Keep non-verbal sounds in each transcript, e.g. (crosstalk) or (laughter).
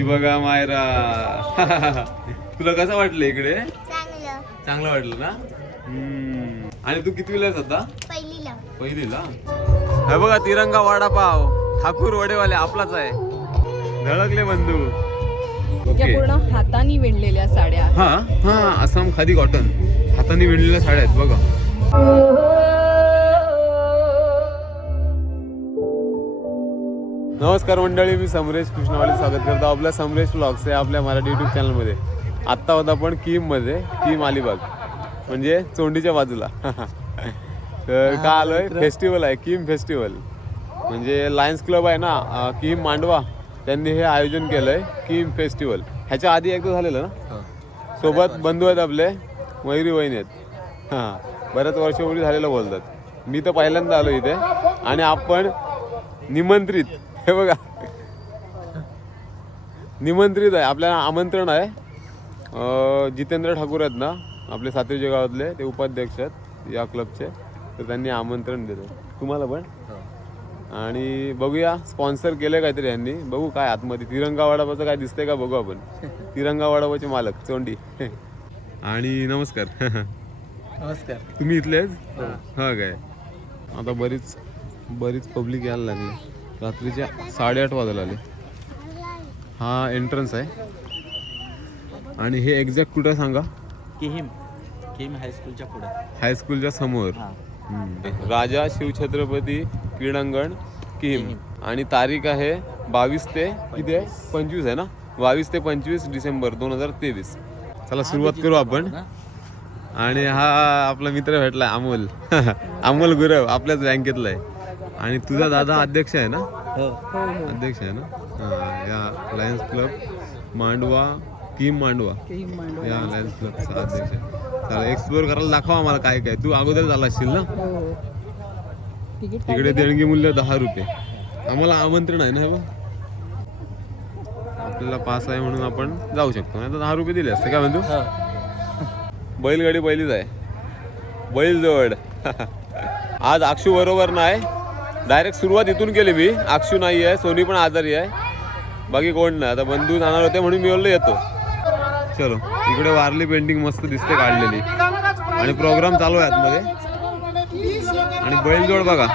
ही बघा मायरा. तुला कसं वाटलं इकडे? चांगलं. चांगलं वाटलं ना? हम्म. आणि तू कितवीला आहेस आता? पहिलीला. पहिलीला? हे बघा तिरंगा वडापाव ठाकूर वडेवाले आपलाच आहे. धडकले बंधू. ओके पूर्ण हाताने विणलेल्या साड्या आहेत. हा हा आसाम खादी कॉटन. हाताने विणलेल्या साड्या आहेत बघा. नमस्कार मंडळी मी समरेश कृष्णवाडी स्वागत करतो आपल्या समरेश ब्लॉग्स आहे आपल्या मराठी युट्यूब चॅनलमध्ये आत्ता होता आपण कीममध्ये कीम अलिबाग म्हणजे चोंडीच्या बाजूला. (laughs) तर का आलोय फेस्टिवल आहे कीम फेस्टिवल म्हणजे लायन्स क्लब आहे ना कीम मांडवा त्यांनी हे आयोजन केलंय कीम फेस्टिवल ह्याच्या आधी एकदा झालेलं ना? सोबत बंधू आहेत आपले मयुरी वहिनी आहेत. हां बऱ्याच वर्षापूर्वी झालेलं बोलतात. मी तर पहिल्यांदा आलो इथे. आणि आपण निमंत्रित हे बघा. निमंत्रित आहे आपल्याला आमंत्रण आहे. जितेंद्र ठाकूर आहेत ना आपले सातरीच्या गावातले ते उपाध्यक्ष आहेत या क्लबचे. तर त्यांनी आमंत्रण दिलं तुम्हाला पण? आणि बघूया स्पॉन्सर केलं काहीतरी यांनी. बघू काय आतमध्ये. तिरंगा वडापाचं काय दिसतंय का बघू आपण. तिरंगा वडापाचे मालक चोंडी. आणि नमस्कार. नमस्कार. तुम्ही इथलेच हा. काय? आता बरीच बरीच पब्लिक यायला लागली. रात्रीच्या साडेआठ वाजायला आले. हा एंट्रन्स आहे. आणि हे एक्झॅक्ट कुठं सांगा? किहिम. किहिम हायस्कूलच्या पुढे. हायस्कूलच्या समोर. हा. राजा शिवछत्रपती क्रीडांगण किम आणि तारीख आहे बावीस ते किती आहे? पंचवीस आहे ना? बावीस ते पंचवीस डिसेंबर दोन हजार तेवीस. चला सुरुवात करू आपण. आणि हा आपला मित्र भेटलाय अमोल. (laughs) अमोल गुरव आपल्याच बँकेतला आहे. आणि तुझा दादा अध्यक्ष आहे ना? हो. अध्यक्ष आहे ना? या Lions club Mandwa Kim Mandwa. या लायन्स क्लबचा अध्यक्ष आहे. चला एक्सप्लोर करायला दाखवा आम्हाला काय काय. तू अगोदर झाला असशील ना? हो. इकडे देणगी मूल्य दहा रुपये. आम्हाला आमंत्रण आहे ना हे बघ. आपल्याला पास आहे म्हणून आपण जाऊ शकतो. नाही तर दहा रुपये दिले असते काय म्हणतो हो. बैलगाडी पहिलीच आहे. बैल जवळ (laughs) आज अक्षू बरोबर नाही. डायरेक्ट सुरुवात इथून केली मी. अक्षू नाही आहे सोनी पण आजारी आहे. बाकी कोण नाही. आता बंधू जाणार होते म्हणून मी बोललो येतो. चलो इकडे वारली पेंटिंग मस्त दिसते काढलेली. आणि प्रोग्राम चालू आहे आतमध्ये. आणि बैलजोड बघा.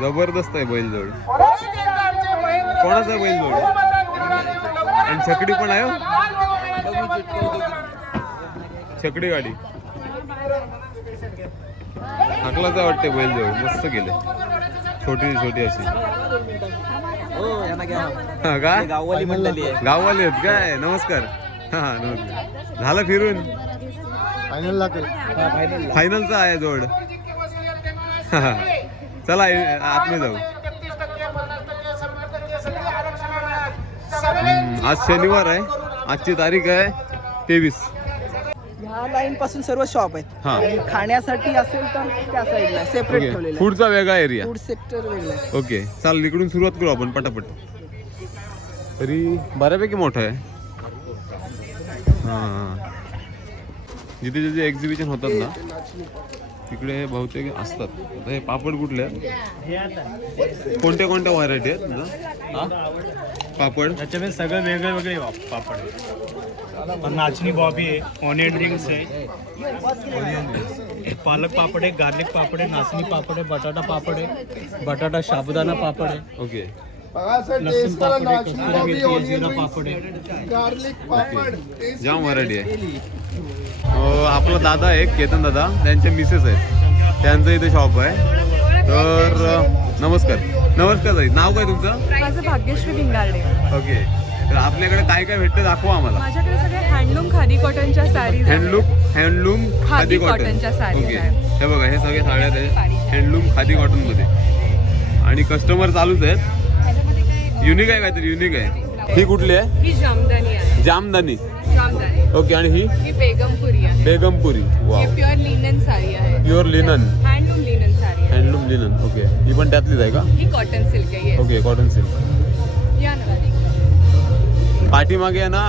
जबरदस्त आहे बैलजोड. कोणाचा आहे बैलजोड? आणि छकडी पण आहे हो. छकडी गाडी. हाकलाचा वाटते बैलजोड मस्त केले छोटी छोटी अशी. हो हा का? गाववाली गाववाले आहेत काय? नमस्कार. हा हा, नमस्कार. झालं फिरून? फायनल हा फायनलचा आहे जोड. हा, हा. चला आतमध्ये जाऊ. आज शनिवार आहे. आजची तारीख आहे तेवीस. ह्या लाईन पासून सर्व शॉप आहेत. हा. आणि खाण्यासाठी असेल तर त्या साईडला सेपरेट ओके ठेवलेलं आहे. पुढचा वेगळा एरिया फूड सेक्टर वेगळं आहे. ओके चाल इकडून सुरुवात करू आपण पटापट. तरी बऱ्यापैकी मोठं आहे. हां. जिथे जिथे एक्झिबिशन होतात ना तिकडे बहुतेक असतात. आता हे पापड कुठले आहेत? कोणत्या कोणत्या व्हरायटी आहेत? ना पापड? त्याच्यामध्ये सगळे वेगळे वेगळे पापड. आहे पण नाचणी बॉबी आहे ऑनियन रिंग्स आहे पालक पापड आहे गार्लिक पापड आहे नाचणी पापड आहे बटाटा पापड आहे बटाटा साबुदाणा पापड आहे ओके। लसूण पापड जिरा जाम व्हरायटी आहे। आपला दादा आहे केतन दादा. त्यांचे मिसेस आहेत. त्यांचं इथे शॉप आहे. तर नमस्कार. नमस्कार ताई. नाव काय तुमचं? माझं भाग्यश्री भिंगारडे. ओके. तर आपल्याकडे काय काय भेटतं दाखवा आम्हाला. माझ्याकडे सगळे हँडलूम खादी कॉटनच्या saris handloom handloom khadi cotton कॉटनच्या साडीज ओके आहेत. हे बघा हे सगळे साड्या आहेत. हँडलूम खादी कॉटनमध्ये आणि कस्टमर चालूच आहेत. युनिक आहे काहीतरी युनिक आहे. ही कुठली आहे? ही जामदानी आहे. जामदानी. जामदानी. ओके आणि ही? ही बेगमपुरी आहे. बेगमपुरी. ही प्युअर लिनन साडी आहे. Pure linen handloom linen sari आहे. हँडलूम लिनन ओके ही पण त्यातलीच आहे का? ही कॉटन सिल्क आहे ओके कॉटन सिल्क या ना. पाठीमागे आहे ना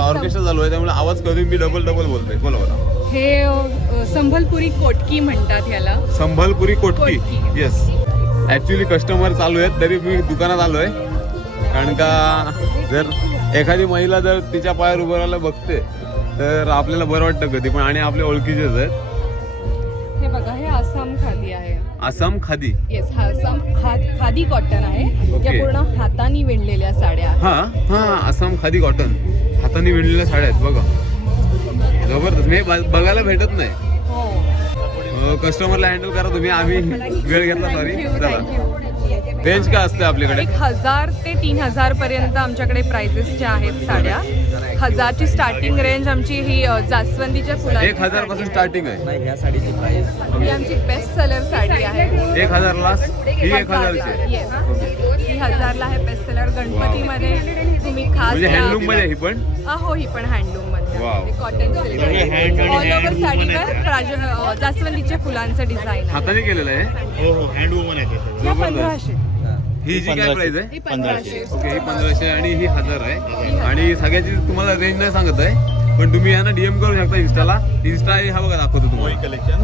ऑर्केस्ट्रा चालू आहे त्यामुळे आवाज कधी मी डबल डबल बोलतोय. बोला बोला. हे अ, संबलपुरी कोटकी म्हणतात ह्याला Sambalpuri Kotki. Kotki. Yes actually customer चालू आहेत तरी मी दुकानात आलोय कारण का जर एखादी महिला जर तिच्या पायावर उभं राहायला बघते तर आपल्याला बरं वाटतं कधी. पण आणि आपल्या ओळखीचेच आहेत. आसाम खादी. येस हा आसाम खादी कॉटन आहे. या पूर्ण हाताने विणलेल्या साड्या हा हा आसाम खादी कॉटन हाताने विणलेल्या साड्या आहेत बघा. जबरदस्त. मी बघायला भेटत नाही. हो. कस्टमरला हँडल करा तुम्ही. आम्ही वेळ घेतला सॉरी चला. रेंज काय असते आपल्याकडे? एक हजार ते तीन हजार पर्यंत आमच्याकडे प्राइसेसच्या आहेत साड्या हजारची स्टार्टिंग रेंज आमची ही जास्वंदीच्या फुलांची एक हजारपासून स्टार्टिंग आहे. नाही ह्या साडीची प्राइस ही आमची बेस्ट सेलर साडी आहे. एक हजार लास्ट ही एक हजारची येस ही हजारला आहे बेस्ट सेलर गणपतीमध्ये तुम्ही खास म्हणजे हँडलूममध्ये ही पण? अ, हो ही पण हँडलूममध्ये. कॉटन सिल्क म्हणजे ऑल ओव्हर साडीवर जास्वंदीच्या फुलांचं डिझाईन आहे. हाताने केलेलं आहे? हो हो आहे. पंधराशे. ही जी काय प्राइस आहे? पंधराशे. ओके ही पंधराशे आणि ही हजार आहे. आणि सगळ्याची तुम्हाला रेंज नाही सांगत आहे पण तुम्ही यांना डीएम करू शकता इन्स्टाला इन्स्टा हा बघा दाखवतो तुम्हाला. कलेक्शन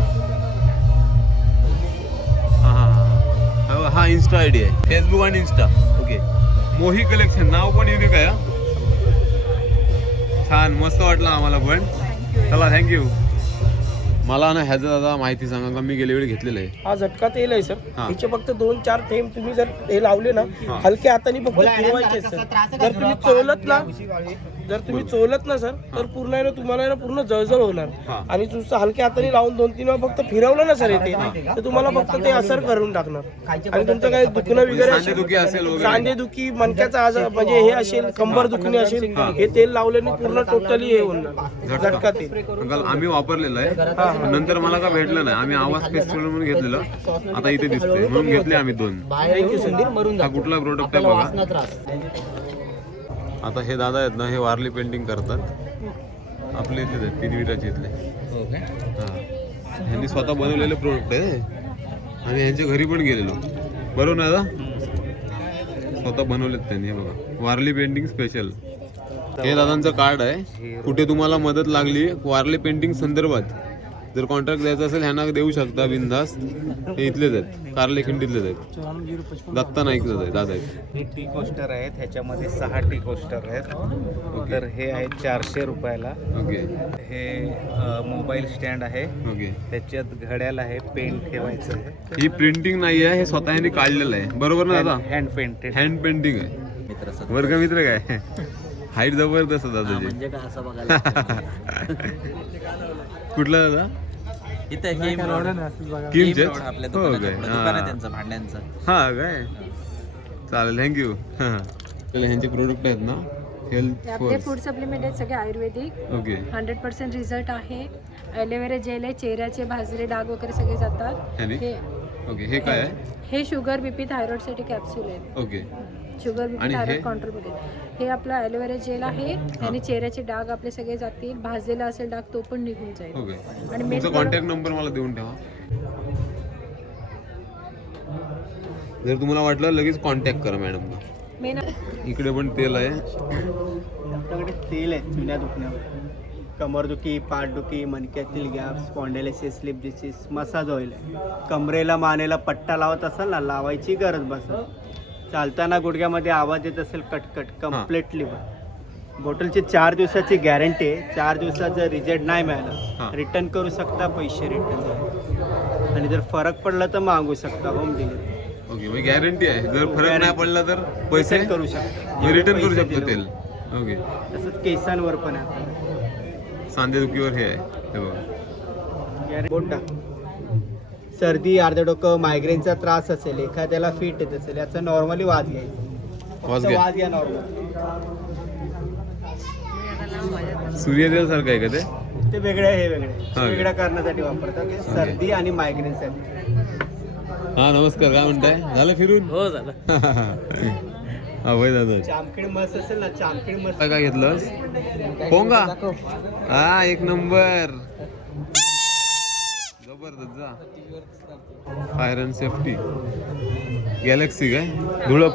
हा हा हा. हा इन्स्टा आय डी आहे. फेसबुक आणि इन्स्टा ओके मोही कलेक्शन नाव पण युनिक आहे हा. छान. मस्त वाटलं आम्हाला पण. चला थँक्यू मला ना ह्याचं दादा माहिती सांगा का मी गेल्या वेळी घेतलेलं आहे. हा झटका तेल आहे सर. हा. ह्याचे फक्त दोन चार थेंब तुम्ही जर हे लावले ना. हलक्या हाताने फक्त फिरवायचे सर. जर तुम्ही चोलत ना जर तुम्ही चोलत ना सर तर पूर्ण आहे ना तुम्हाला आहे ना पूर्ण जळजळ होणार. आणि नुसतं हलक्या हाताने लावून दोन तीन वेळा फक्त फिरवलं ना सर येते तर तुम्हाला फक्त ते असर करून टाकणार. आणि तुमचं काही दुखणं वगैरे सांधेदुखी असेल वगैरे. सांधेदुखी मणक्याचा आजार म्हणजे हे असेल कंबर दुखणे असेल हे. तेल लावल्याने पूर्ण टोटली हे होणार झटका. तेल अंकल आम्ही वापरलेलं आहे. नंतर मला का भेटलं नाही. आम्ही आवाज फेस्टिवल म्हणून घेतलेलं. आता इथे दिसतंय. म्हणून घेतले आम्ही दोन. हा कुठला प्रोडक्ट आहे बघा. आता हे दादा आहेत ना हे वारली पेंटिंग करतात. आपले इथलेच आहेत तीन विटाचे इथले. हो. ह्यांनी स्वतः बनवलेले प्रोडक्ट आहे. आणि ह्यांच्या घरी पण गेलेलो. बरोबर ना दादा? स्वतः बनवलेत त्यांनी हे बघा. वारली पेंटिंग स्पेशल हे दादांचं कार्ड आहे. कुठे तुम्हाला मदत लागली वारली पेंटिंग संदर्भात. जर कॉन्ट्रॅक्ट द्यायचा असेल ह्यांना देऊ शकता बिंदास हे इथलेच आहेत. कारले खिंडीतलेच आहेत. दत्ता नाईक दादा आहेत दादा आहेत हे टी कोस्टर आहेत. ह्याच्यामध्ये सहा टी कोस्टर आहेत. तर हे आहे चारशे रुपयाला. ओके. हे मोबाईल स्टँड आहे. ओके. त्याच्यात घड्याल आहे पेन ठेवायचं आहे. ही प्रिंटिंग नाही आहे हे स्वतः ह्यांनी काढलेलं आहे. बरोबर ना दादा? हँड पेंटेड हँड पेंटिंग आहे. मित्र सर वर्गमित्र काय? हाईट जबरदस्त आहे दादाची म्हणजे काय असं बघायला (laughs) कुठला दादा? इथे? किम आपल्या हो दुकानाच्या काय? पुढे. हा. दुकान आहे त्यांचं भांड्यांचं. हा काय? चालेल थँक्यू ह्यांचे प्रोडक्ट आहेत ना? हेल्थ आपले फूड सप्लिमेंट आहेत सगळे Ayurvedic. Okay hundred percent result आहे. ॲलोवेरा जेल आहे चेहऱ्याचे भाजले डाग वगैरे सगळे जातात. ह्यानी हे ओके हे काय आहे? हे शुगर बीपी थायरॉइडसाठी कॅप्सूल आहेत ओके शुगर आणि बीपी हे? थायरॉइड कंट्रोलमध्ये हे आपलं ॲलोवेरा जेल आहे आणि चेहऱ्याचे डाग आपले सगळे जातील. भाजलेला असेल डाग तो पण निघून जाईल. ओके आणि मेन तुमचा कॉन्टॅक्ट नंबर मला देऊन ठेवा. जर तुम्हाला वाटलं लगेच कॉन्टॅक्ट करा मॅडमला मेन इकडे पण तेल आहे. आपल्याकडे तेल आहेत जुन्या दुखण्यावर. कमरदुखी पाठदुखी मणक्यातील gap spondylosis slip disease massage oil आहे. कमरेला मानेला पट्टा लावत असाल ना लावायची गरज बसत चालताना गुडघ्यामध्ये आवाज येत असेल कटकट कम्प्लिटली बॉटलची चार दिवसाची गॅरंटी आहे. चार दिवसात जर रिझल्ट नाही. मिळालं रिटर्न करू शकता पैसे रिटर्न आणि जर फरक पडला तर मागू शकता होम डिलिव्हरी ओके गॅरंटी आहे. जर फरक नाही पडला तर पैसे करू शकता. रिटर्न करू शकतो. तेल. ओके तसंच केसांवर पण आहे. सांधेदुखीवर हे आहे. बोट टाक. सर्दी अर्ध डोकं मायग्रेनचा त्रास असेल एखाद्याला फिट येत असेल याचा नॉर्मली वाद घ्यायचा घ्या. वाद घ्या नॉर्मल सूर्यदेव सारखं आहे का ते? ते वेगळे आहे, हे वेगळे हा. वेगळ्या कारणासाठी वापरतात. सर्दी आणि मायग्रेनसाठी हा नमस्कार. काय म्हणताय? झालं फिरून? हो झालं. (laughs) हा वय दादा. चामखीड मस असेल ना चामखीड मस काय काय घेतलंस? पोंगा. हा एक नंबर. जबरदस्त जा. फायर अँड सेफ्टी गॅलेक्सी काय? धुळप.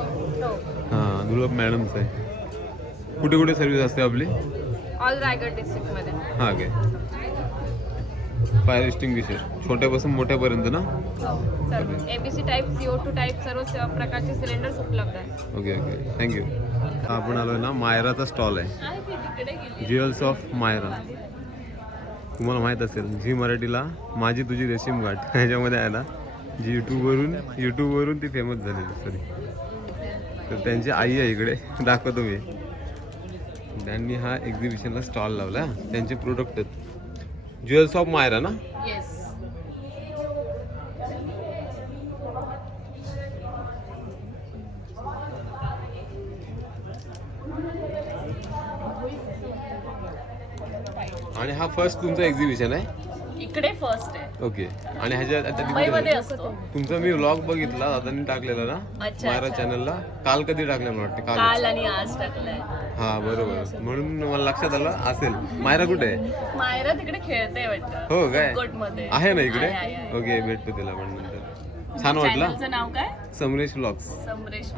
हा धुळप मॅडमच आहे. कुठे कुठे सर्व्हिस असते आपली? ऑल रायगड डिस्ट्रिक्टमध्ये हा काय फायर एक्स्टिंग्विशर छोट्यापासून मोठ्यापर्यंत ना? ABC type CO two type सर्व स- प्रकारचे सिलेंडर्स उपलब्ध आहेत. ओके ओके थँक्यू आपण आलोय ना मायराचा स्टॉल आहे. ज्युएल्स ऑफ मायरा तुम्हाला माहीत असेल झी मराठीला माझी तुझी रेशीम घाट ह्याच्यामध्ये (laughs) आहे ना जी यूट्यूबवरून यूट्यूबवरून ती फेमस झालेली सॉरी तर त्यांची आई आहे इकडे (laughs) दाखवतो मी. त्यांनी हा एक्झिबिशनला स्टॉल लावला. त्यांचे प्रोडक्ट आहेत. ज्वेल्स ऑफ मायरा ना? आणि हा फर्स्ट तुमचा एक्झिबिशन आहे? इकडे फर्स्ट आहे. ओके. आणि ह्याच्या असतो. तुमचा मी व्लॉग बघितला दादांनी टाकलेला ना? अच्छा. चॅनलला काल कधी टाकलं मला वाटतं? काल आणि आज टाकलाय. हा बरोबर. म्हणून मला लक्षात आलं असेल. मायरा कुठे आहे? मायरा तिकडे खेळते वाटतं. हो काय? आहे ना इकडे. ओके भेटतो तिला पण नंतर. छान वाटलं. नाव काय? समरेश व्लॉग्स समरेश.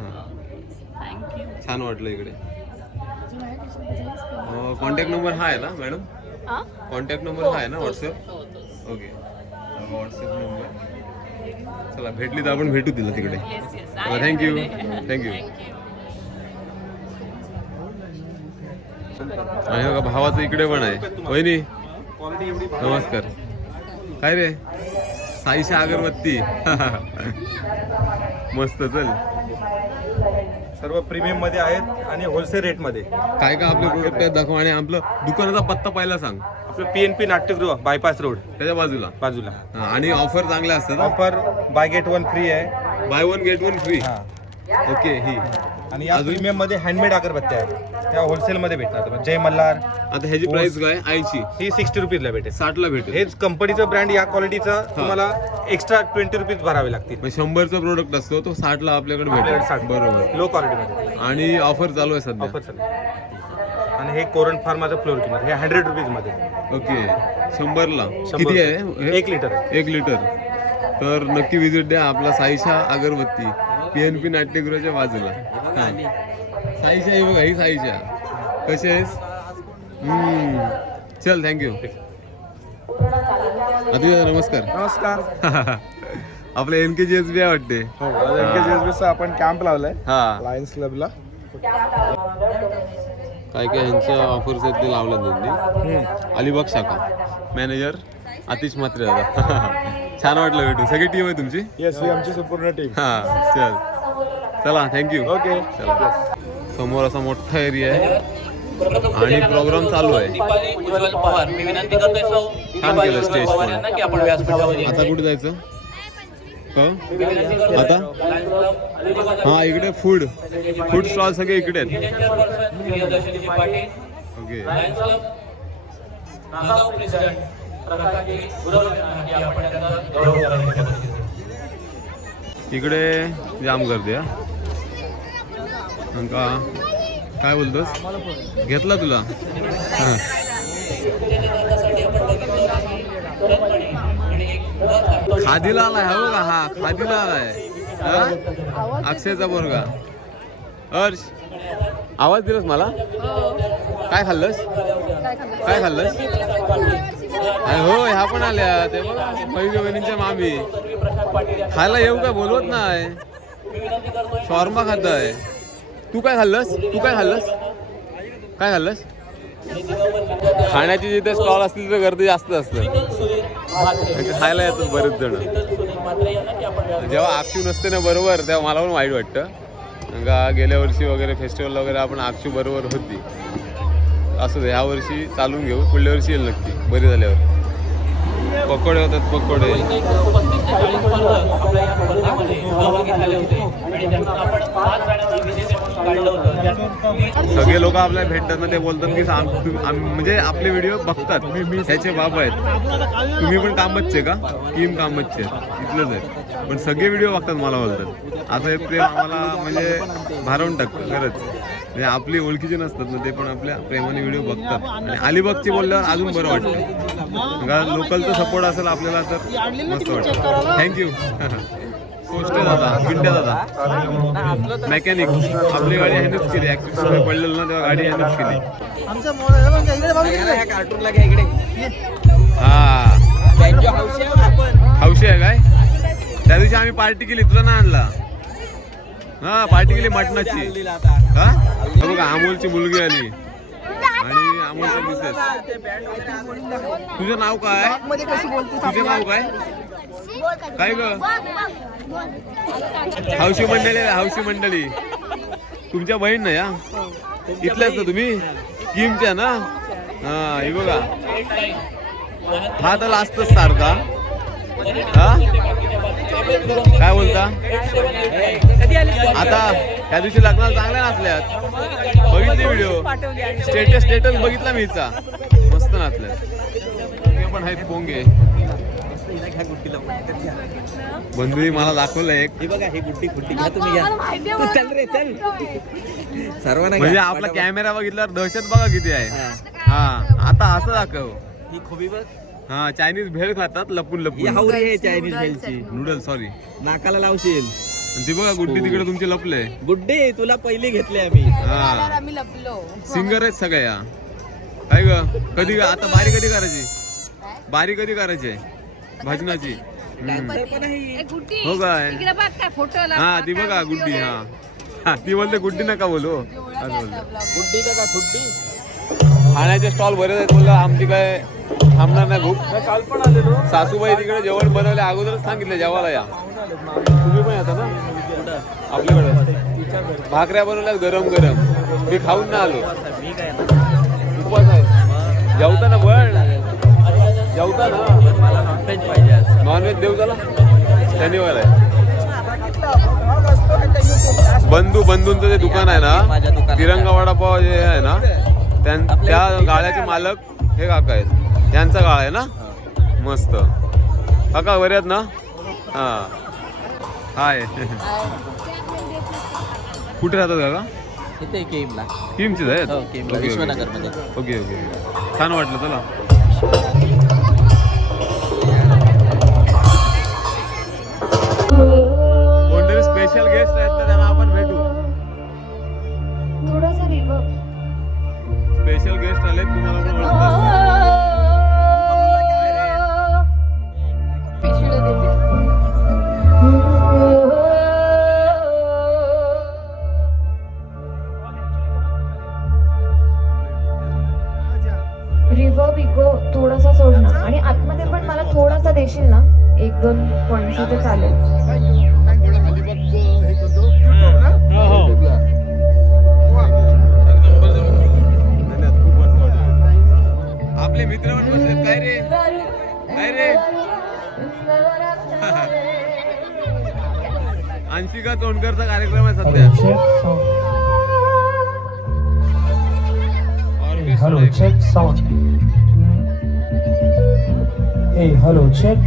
थँक्यू छान वाटलं इकडे. कॉन्टॅक्ट नंबर हा आहे ना मॅडम कॉन्टॅक्ट नंबर हा आहे ना व्हॉट्सअप ओके व्हॉट्सअप नंबर चला भेटली तर आपण भेटू तिला तिकडे. चला थँक्यू थँक्यू आणि बघा भावाचं इकडे पण आहे. वहिनी नमस्कार. काय रे? साईशा अगरबत्ती. (laughs) मस्त चल. सर्व प्रीमियममध्ये आहेत आणि होलसेल रेटमध्ये. काय काय आपले प्रोडक्ट आहेत दाखव आणि आपलं दुकानाचा पत्ता पहिला सांग. आपलं पी एन पी नाट्यगृह बायपास रोड त्याच्या बाजूला. बाजूला. हा, आणि ऑफर चांगल्या असतात offer buy get one free आहे. Buy one get one free हा. ओके ही. आणि या अजून? प्रीमियममध्ये हँडमेड अगरबत्त्या आहेत. त्या होलसेल मध्ये भेटणार तुम्हाला. जय मल्हार आता ह्याची प्राइस काय? आईची ही सिक्स्टी रुपीजला भेटेल. साठला भेटेल. हेच कंपनीचं ब्रँड या क्वालिटीचं तुम्हाला एक्स्ट्रा ट्वेंटी रुपीज भरावे लागतील. मग शंभरचा प्रोडक्ट असतो तो साठला आपल्याकडे आपल्याकडे भेटेल साठ. बरोबर. लो क्वालिटीमध्ये आणि ऑफर चालू आहे सध्या. ऑफर चालू आणि हे कोरन फार्माचं फ्लोअर किंमत. हे हंड्रेड रुपीजमध्ये. ओके. शंभरला. शंभर किती आहे. हे? एक लिटर. एक लिटर तर नक्की विजिट द्या आपला साईशा अगरबत्ती. पी एन पी नाट्यगृहाच्या बाजूला. हा. साईशा ही बघा ही साईशा. कशी आहेस? हम्म. चल थँक्यू अतिशय नमस्कार. नमस्कार. आपलं एन के जी एस बी आहे वाटते. हो आपण कॅम्प लावलाय. हा. लायन्स क्लबला काय काय ह्यांच्या ऑफर्स आहेत ते लावलं त्यांनी? अलिबाग शाखा. मॅनेजर आतिश म्हात्रे दादा. (laughs) छान वाटलं भेटून. सगळी टीम आहे तुमची? येस ही आमची संपूर्ण टीम हा चल. चला थँक्यू ओके चला. समोर असा मोठा एरिया आहे. आणि प्रोग्राम चालू आहे. उज्ज्वल पवार मी विनंती करतोय सौ छान केलं स्टेज पवार यांना की आपण व्यासपीठावर या. आता कुठे जायचं? आता? हा इकडे फूड फूड स्टॉल सगळे इकडे आहेत. Chairperson प्रियदर्शनीजी Patil okay Lions club Nagaon president आपण त्यांना गौरव इकडे जाम गर्दी हा अंका काय बोलतोस? घेतला तुला? हा. खादीला आलाय हा बघा हा खादीला आलाय. हा? अक्षयचा पोरगा. हर्ष आवाज दिलास मला? काय खाल्लंस? काय खाल्लंस? अरे हो ह्या पण आल्या. ते बघा बहिणींच्या मामी. खायला येऊ काय बोलवत नाही. शॉर्मा खाताय. तू काय खाल्लंस? तू काय खाल्लंस? काय खाल्लंस? खाण्याची जिथे स्टॉल असतील तर गर्दी जास्त असतं. खायला येतात बरेच जण. जेव्हा आक्षू नसते ना बरोबर तेव्हा मला पण वाईट वाटतं. का गेल्या वर्षी वगैरे फेस्टिवल वगैरे आपण आक्षू बरोबर होती. असं ह्या वर्षी चालून घेऊ पुढल्या वर्षी येईल नक्की बरी झाल्यावर. पकोडे होतात पकोडे. सगळे लोक आपल्याला भेटतात ना ते बोलतात की म्हणजे आपले व्हिडिओ बघतात. त्याचे बाबा आहेत. तुम्ही पण कामतचे का? टीम कामच आहे. इथलंच आहे. पण सगळे व्हिडिओ बघतात मला बोलतात. असं एक प्रेम आम्हाला म्हणजे भारावून टाकतं खरंच. म्हणजे आपली ओळखीचे नसतात ना ते पण आपल्या प्रेमाने व्हिडिओ बघतात. आणि अलिबागची बोलल्यावर अजून बरं वाटतं. कारण लोकलचा सपोर्ट असेल आपल्याला तर मस्त वाटतं. थँक्यू दादा दादा. मेकॅनिक आपली गाडी ह्यानेच केली. ऍक्सिडेंट पडलेलं ना तेव्हा गाडी ह्यानेच केली. हा. हौशी आहे काय? त्या दिवशी आम्ही पार्टी केली तुला ना आणला? हा पार्टी केली मटणाची. हा? बघा अमोलची मुलगी आली. आणि अमोलचा मिसेस तुझं नाव काय? तुझं नाव काय? काय ग? हौशी मंडळी हौशी मंडळी. तुमच्या बहीण ना या इथल्याच ना तुम्ही? किमच्या ना? हा हे बघा. हा तर असतच सारखा. हा? काय बोलता? आता त्या दिवशी लग्नाला चांगल्या नाचल्यात. बघितली व्हिडिओ स्टेटस स्टेटस बघितला मी हिचा. मस्त नाचल्यात. पण आहेत पोंगे. बंधूनी मला दाखवलं एक. सर्वांना म्हणजे. आपला. कॅमेरा बघितल्यावर दहशत बघा किती आहे. हा. आता असं दाखव. ही खोबी बघ हा चायनीज भेळ खातात लपून ही लपून हावरी आहे चायनीज भेलची नूडल सॉरी नाकाला लावशील. ती बघा गुड्डी तिकडे तुमचे लपले. गुड्डे तुला पहिले घेतले आम्ही. हा. आम्ही लपलो. सिंगर आहेत सगळ्या. काय ग? कधी आता बारी कधी करायची? बारी कधी करायची? भजनाची. हम्म. हो काय इकडे बघ काय फोटो हा ती बघा गुड्डी हा. हा ती बोलते गुड्डी नका बोलू. असं बोलते. गुड्डी का गुड्डी. खाण्याचे स्टॉल बरेच आहेत बोललं आमची काय थांबणार नाही भूक काल पण आलेलो सासूबाई तिकडे जेवण बनवले अगोदरच सांगितलं जेवायला या. तुम्ही पण येता ना? आपल्याकडे भाकऱ्या बनवल्या गरम गरम. मी खाऊन ना आलो. उपवास आहे. जेवता ना पण जेवता ना मला नॉनव्हेज पाहिजे नॉनव्हेज देऊ त्याला? शनिवार आहे. बंधू बंधूंचं जे दुकान आहे ना तिरंगा वडापाव जे आहे ना त्या गाळ्याचे मालक हे काका आहेत. त्यांचा गाळा आहे ना? मस्त. काका बरे आहेत ना? हा. हाय. कुठे राहतात काका? इथे केमला टीमचीच आहेत? हो ओके ओके. छान वाटलं चला. रिव्हर बिगो थोडासा सोड ना. आणि आतमध्ये पण मला थोडासा देशील ना? एक दोन पॉईंट तर चालेल. आपले मित्र काय रे काय रे अंशिका तोंडकरचा कार्यक्रम आहे सध्या हॅलो. चेक साऊंड ए हॅलो चेक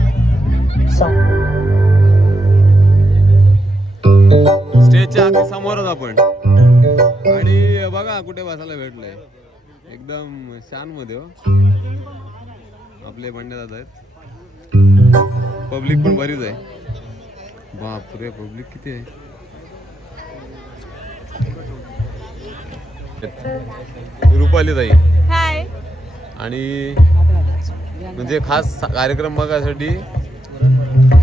साऊंड स्टेजच्या अगदी समोरच आपण. आणि बघा कुठे बसायला भेटलंय. एकदम शानमध्ये हो. आपले बंडे दादा आहेत. पब्लिक पण बरीच आहे. बापरे पब्लिक किती आहे. रुपाली ताई. हाय आणि म्हणजे खास कार्यक्रम बघायसाठी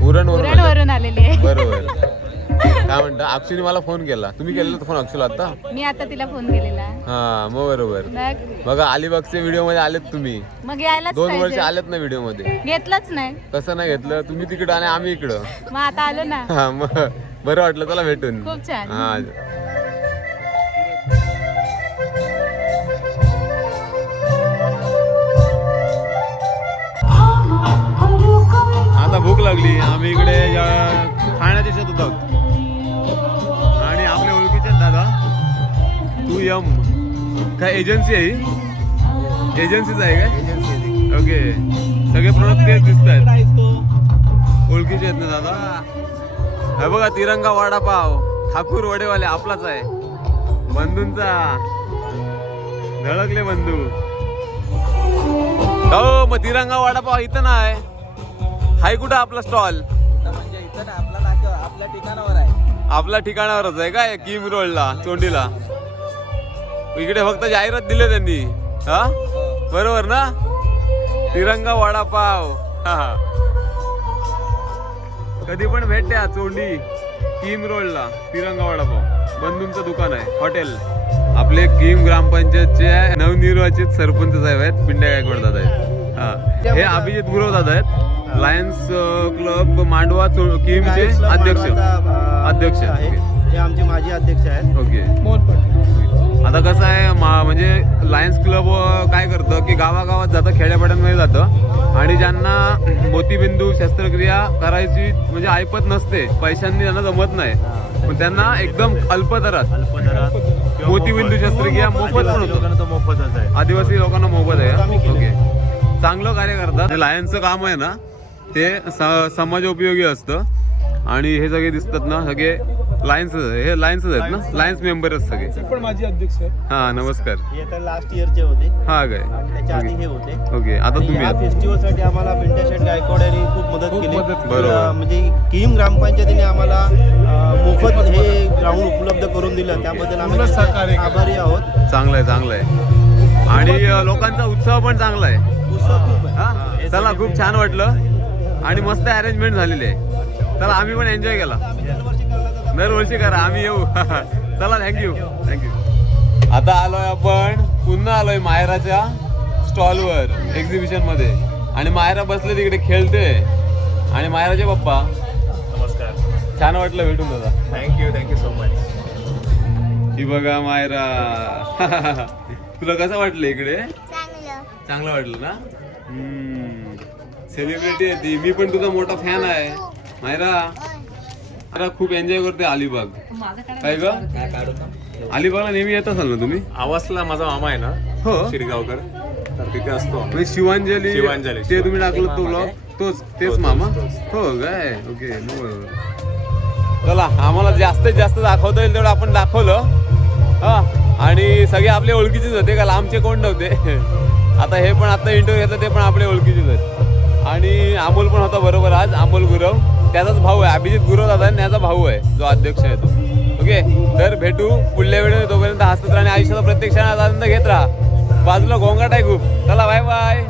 उरण वरून आलेली आहे. बरोबर काय म्हणता? अक्षुने मला फोन केला. तुम्ही केलेला फोन अक्षुला आता? मी आता तिला फोन केलेला हा मग बरोबर. मग? बघा अलिबागच्या व्हिडिओमध्ये आलेत तुम्ही. मग यायलाच दोन वर्ष आलेत ना व्हिडिओमध्ये. घेतलंच नाही. कसं नाही घेतलं. तुम्ही तिकडं आणि आम्ही इकडं. मग आता आलो ना. हा मग बरं वाटलं चला भेटून. खूप छान. हा लागली. आम्ही इकडे खाण्याच्या शेतात आहोत आणि आपले ओळखीचे दादा. तू यम. काय एजन्सी आहे एजन्सीच आहे काय? ओके सगळे प्रोडक्ट तेच दिसत. आहेत ओळखीचे आहेत ना दादा? हे बघा तिरंगा वडापाव ठाकूर वडेवाले आपलाच आहे. बंधूंचा. धडकले बंधू. हो मग तिरंगा वडापाव इथं नाही. हाय कुठं आपला स्टॉल म्हणजे इथं ना आपला नाक्यावर आपल्या ठिकाणावर आहे. ठिकाणावरच आहे काय? किम रोडला चोंडीला. इकडे फक्त जाहिरात दिले त्यांनी. हा? बरोबर ना? तिरंगा वडापाव. हा. कधी पण भेट द्या चोंडी किम रोडला तिरंगा वडापाव. बंधूंचं दुकान आहे हॉटेल. आपले किम ग्रामपंचायतचे नवनिर्वाचित सरपंच साहेब आहेत पिंड्या गायकवाड दादा आहेत. हा. हे अभिजित गुरव दादा आहेत. लायन्स क्लब मांडवा चो- किमचे अध्यक्ष. अध्यक्ष. ते आमचे माजी अध्यक्ष आहेत. ओके आता कसं आहे मा- म्हणजे लायन्स क्लब काय करतं की गावागावात जातं खेड्यापाड्यांमध्ये जातं. आणि ज्यांना मोतीबिंदू शस्त्रक्रिया करायची म्हणजे ऐपत नसते पैशांनी त्यांना जमत नाही. पण त्यांना एकदम अल्प दरात. मोतीबिंदू शस्त्रक्रिया मोफत पण होतं. मोफतच आहे. आदिवासी लोकांना मोफत आहे? ओके चांगलं कार्य करतात. लायन्सचं काम आहे ना ते स- समाजोपयोगी असतं. आणि हे सगळे दिसतात ना सगळे लायन्स हे लायन्सच आहेत ना? लायन्स मेंबरच सगळे. पण माझी अध्यक्ष हा नमस्कार. हे तर लास्ट इयरचे होते. हा काय? आणि त्याच्या आधी हे होते. ओके आता तुम्ही या आहात. फेस्टिवलसाठी आम्हाला पिंट्या शेट गायकवाड यांनी खूप मदत खूप केली. मदत बरोबर. म्हणजे किम ग्रामपंचायतीने आम्हाला अं, मोफत हे ग्राउंड उपलब्ध करून दिलं. त्याबद्दल आम्ही पूर्ण सहकार्य त्यांचे केलं. आभारी आहोत. चांगलं आहे चांगलं आहे आणि अ, लोकांचा उत्साह पण चांगला आहे उत्सव खूप आहे. हा? चला खूप छान वाटलं. आणि मस्त अरेंजमेंट झालेली आहे. चला आम्ही पण एन्जॉय केला. दरवर्षी करा आम्ही येऊ. (laughs) चला थँक्यू थँक्यू आता आलोय आपण पुन्हा आलोय मायराच्या स्टॉलवर एक्झिबिशनमध्ये. आणि मायरा बसले तिकडे खेळते. आणि मायराचे पप्पा. नमस्कार. छान वाटलं भेटून दादा. Thank you thank you so much ही बघा मायरा (laughs) तुला कसं वाटलं इकडे? चांगलं. वाटलं ना? सेलिब्रिटी आहे ती. मी पण तुझा मोठा फॅन आहे. मायरा मायरा खूप एन्जॉय करते अलिबाग. काय ग? अलिबागला नेहमी येत असाल ना तुम्ही? आवासला माझा मामा आहे ना हो. शिरगावकर. तर तिथे असतो. म्हणजे शिवांजली शिवांजली, ते तुम्ही टाकलं तो. ब्लॉग तोच तेच मामा. हो काय? ओके. चला आम्हाला जास्तीत जास्त दाखवता येईल तेवढं आपण दाखवलं. हा आणि सगळे आपले ओळखीचेच होते का? लांबचे कोण नव्हते? (laughs) आता हे पण आता इंटरव्ह्यू घेतलं ते पण आपले ओळखीचेच आहेत. आणि अमोल पण होता बरोबर आज अमोल गुरव. त्याचाच भाऊ आहे अभिजित गुरव दादा आणि त्याचा भाऊ आहे जो अध्यक्ष आहे तो. ओके? तर भेटू पुढल्या वेळेस तोपर्यंत हसत राहा आणि आयुष्याचा प्रत्येक क्षणात आनंद घेत राहा. बाजूला गोंगाट आहे खूप. चला बाय बाय